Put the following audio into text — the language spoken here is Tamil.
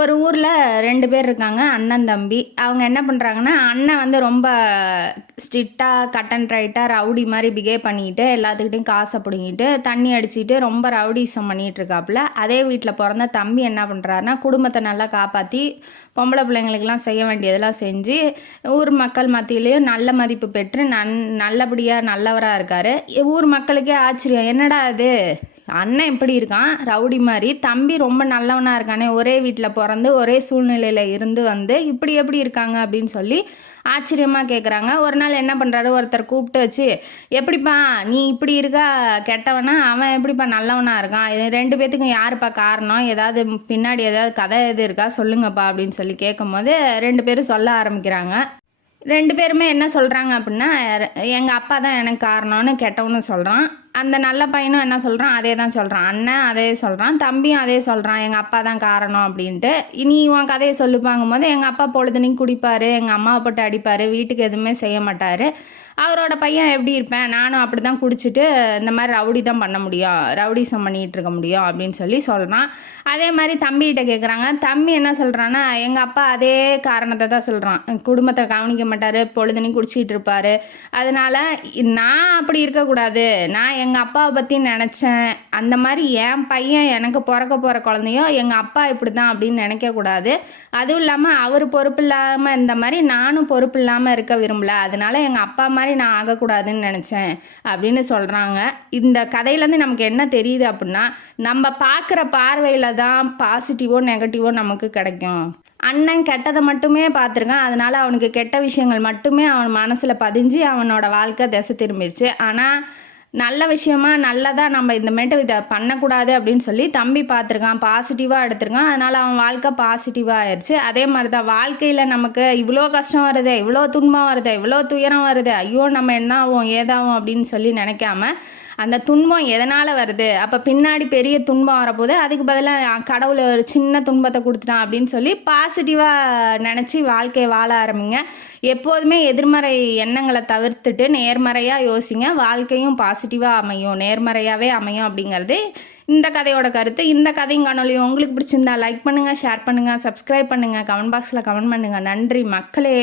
ஒரு ஊரில் 2 பேர் இருக்காங்க, அண்ணன், தம்பி. அவங்க என்ன பண்ணுறாங்கன்னா, அண்ணன் வந்து ரொம்ப ஸ்ட்ரிக்டாக, கட் அண்ட் ரைட்டாக ரவுடி மாதிரி பிஹேவ் பண்ணிக்கிட்டு, எல்லாத்துக்கிட்டையும் காசை பிடுங்கிட்டு, தண்ணி அடிச்சுட்டு ரொம்ப ரவுடிசம் பண்ணிகிட்டு இருக்காப்புல. அதே வீட்டில் பிறந்த தம்பி என்ன பண்ணுறாருன்னா, குடும்பத்தை நல்லா காப்பாற்றி, பொம்பளை பிள்ளைங்களுக்கெல்லாம் செய்ய வேண்டியதெல்லாம் செஞ்சு, ஊர் மக்கள் மத்தியிலையும் நல்ல மதிப்பு பெற்று நல்லபடியாக நல்லவராக இருக்கார். ஊர் மக்களுக்கே ஆச்சரியம், என்னடா இது அண்ணன் இப்படி இருக்கான் ரவுடி மாதிரி, தம்பி ரொம்ப நல்லவனாக இருக்கானே, ஒரே வீட்டில் பிறந்து ஒரே சூழ்நிலையில் இருந்து வந்து இப்படி எப்படி இருக்காங்க அப்படின்னு சொல்லி ஆச்சரியமாக கேட்குறாங்க. ஒரு நாள் என்ன பண்ணுறாரு, ஒருத்தர் கூப்பிட்டு வச்சு, எப்படிப்பா நீ இப்படி இருக்கா கெட்டவனா, அவன் எப்படிப்பா நல்லவனாக இருக்கான், இது 2 பேத்துக்கும் யாருப்பா காரணம், ஏதாவது பின்னாடி ஏதாவது கதை எது இருக்கா சொல்லுங்கப்பா அப்படின்னு சொல்லி கேட்கும் போது 2 பேரும் சொல்ல ஆரம்பிக்கிறாங்க. 2 பேருமே என்ன சொல்கிறாங்க அப்படின்னா, எங்கள் அப்பா தான் எனக்கு காரணம்னு கெட்டவனு சொல்கிறான். அந்த நல்ல பையனும் என்ன சொல்கிறான், அதே தான் சொல்கிறான். அண்ணன் அதே சொல்கிறான், தம்பியும் அதே சொல்கிறான், எங்கள் அப்பா தான் காரணம் அப்படின்ட்டு. நீ உன் கதையை சொல்லுப்பாங்கும் போது, எங்கள் அப்பா பொழுதுனையும் குடிப்பார், எங்கள் அம்மாவை போட்டு அடிப்பார், வீட்டுக்கு எதுவுமே செய்ய மாட்டார். அவரோட பையன் எப்படி இருப்பேன், நானும் அப்படி தான் குடிச்சிட்டு இந்த மாதிரி ரவுடி தான் பண்ண முடியும், ரவுடிசம் பண்ணிகிட்டு இருக்க முடியும் அப்படின்னு சொல்லி சொல்கிறான். அதே மாதிரி தம்பிகிட்ட கேட்குறாங்க. தம்பி என்ன சொல்கிறான்னா, எங்கள் அப்பா அதே காரணத்தை தான் சொல்கிறான், குடும்பத்தை கவனிக்க மாட்டார், பொழுதுனையும் குடிச்சிட்டு இருப்பார், அதனால் நான் அப்படி இருக்கக்கூடாது, நான் எங்கள் அப்பாவை பற்றி நினச்சேன், அந்த மாதிரி என் பையன் எனக்கு பிறக்க போகிற குழந்தையோ எங்கள் அப்பா இப்படி தான் அப்படின்னு நினைக்கக்கூடாது, அதுவும் இல்லாமல் அவர் பொறுப்பு இல்லாமல் இந்த மாதிரி நானும் பொறுப்பு இல்லாமல் இருக்க விரும்பல, அதனால் எங்கள் அப்பா மாதிரி நான் ஆகக்கூடாதுன்னு நினச்சேன் அப்படின்னு சொல்கிறாங்க. இந்த கதையிலேருந்து நமக்கு என்ன தெரியுது அப்படின்னா, நம்ம பார்க்குற பார்வையில் தான் பாசிட்டிவோ நெகட்டிவோ நமக்கு கிடைக்கும். அண்ணன் கெட்டதை மட்டுமே பார்த்துருக்கான், அதனால் அவனுக்கு கெட்ட விஷயங்கள் மட்டுமே அவன் மனசில் பதிஞ்சு அவனோட வாழ்க்கை திசை திரும்பிடுச்சு. ஆனால் நல்ல விஷயமா நல்லதாக நம்ம இந்தமேட்டு இதை பண்ணக்கூடாது அப்படின்னு சொல்லி தம்பி பார்த்துருக்கான், பாசிட்டிவாக எடுத்திருக்கான், அதனால் அவன் வாழ்க்கை பாசிட்டிவாக ஆயிடுச்சு. அதே மாதிரி தான் வாழ்க்கையில் நமக்கு இவ்வளோ கஷ்டம் வருது, இவ்வளோ துன்பம் வருது, இவ்வளோ துயரம் வருது, ஐயோ நம்ம என்ன ஆகும் ஏதாகும் அப்படின்னு சொல்லி நினைக்காம, அந்த துன்பம் எதனால் வருது, அப்போ பின்னாடி பெரிய துன்பம் வரப்போது, அதுக்கு பதிலாக கடவுளை ஒரு சின்ன துன்பத்தை கொடுத்துட்டான் அப்படின்னு சொல்லி பாசிட்டிவாக நினச்சி வாழ்க்கையை வாழ ஆரம்பிங்க. எப்போதுமே எதிர்மறை எண்ணங்களை தவிர்த்துட்டு நேர்மறையாக யோசிங்க, வாழ்க்கையும் பாசிட்டிவாக அமையும், நேர்மறையாகவே அமையும் அப்படிங்கிறது இந்த கதையோட கருத்து. இந்த கதையும் காணொலியும் உங்களுக்கு பிடிச்சிருந்தா லைக் பண்ணுங்கள், ஷேர் பண்ணுங்கள், சப்ஸ்கிரைப் பண்ணுங்கள், கமெண்ட் பாக்ஸில் கமெண்ட் பண்ணுங்கள். நன்றி மக்களே.